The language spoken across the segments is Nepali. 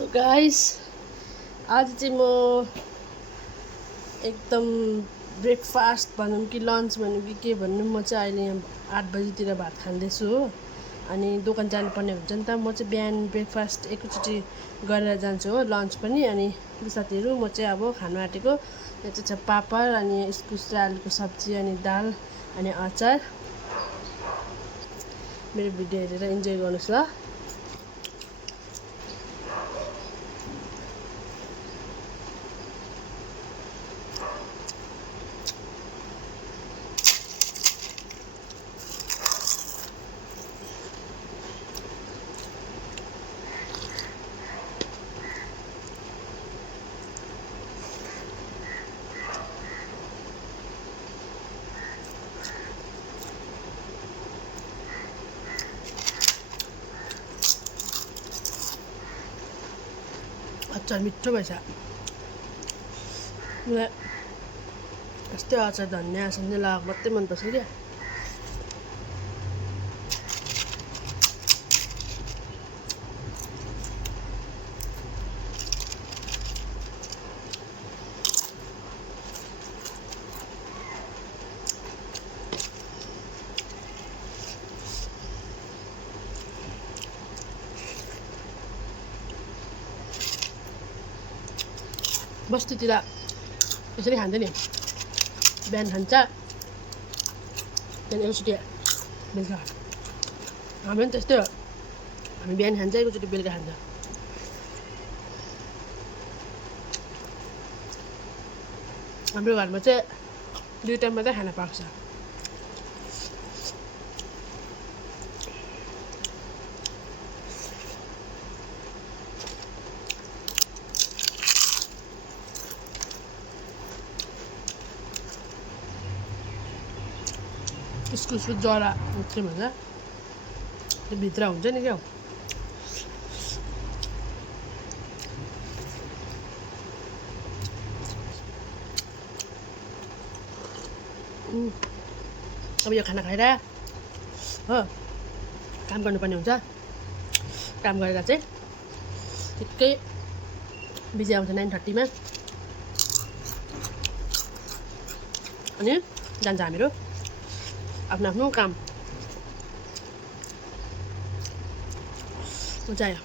सो गाइस आज चाहिँ म एकदम ब्रेकफास्ट भनौँ कि लन्च भनौँ कि के भन्नु म चाहिँ अहिले यहाँ 8 बजीतिर भात खाँदैछु हो। अनि दोकान जानुपर्ने हुन्छ नि त। म चाहिँ बिहान ब्रेकफास्ट एकैचोटि गरेर जान्छु हो, लन्च पनि। अनि साथीहरू म चाहिँ अब खानु आँटेको। यहाँ चाहिँ छ पापड अनि इस्कुस र आलुको सब्जी अनि दाल अनि अचार। मेरो भिडियो हेरेर इन्जोय गर्नुहोस् ल। अचार मिठो भएछ। मलाई यस्तै अचार धनियाँ सनियाँ लगाएको मात्रै मनपर्छ क्या। बस्तीतिर यसरी खान्छ नि, बिहान खान्छ त्यहाँदेखि एकचोटि बेलुका। हामी पनि त्यस्तै हो, हामी बिहान खान्छ एकचोटि बेलुका खान्छ। हाम्रो घरमा चाहिँ 2 टाइम मात्रै खाना पाक्छ। इस्कुसको जरा के भन्छ, त्यो भित्र हुन्छ नि क्या हो। अब यो खाना खाएर हो काम गर्नुपर्ने हुन्छ। काम गरेर चाहिँ ठिक्कै बिजी आउँछ 9:30 मा। अनि जान्छ हामीहरू आफ्नो आफ्नो काम। मजा आयो।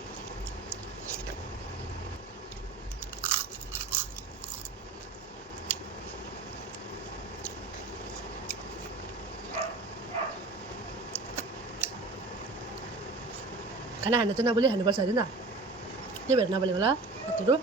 खाना खान चाहिँ नबोली खानुपर्छ अरे नि त, त्यही भएर नबोलेको होला साथीहरू।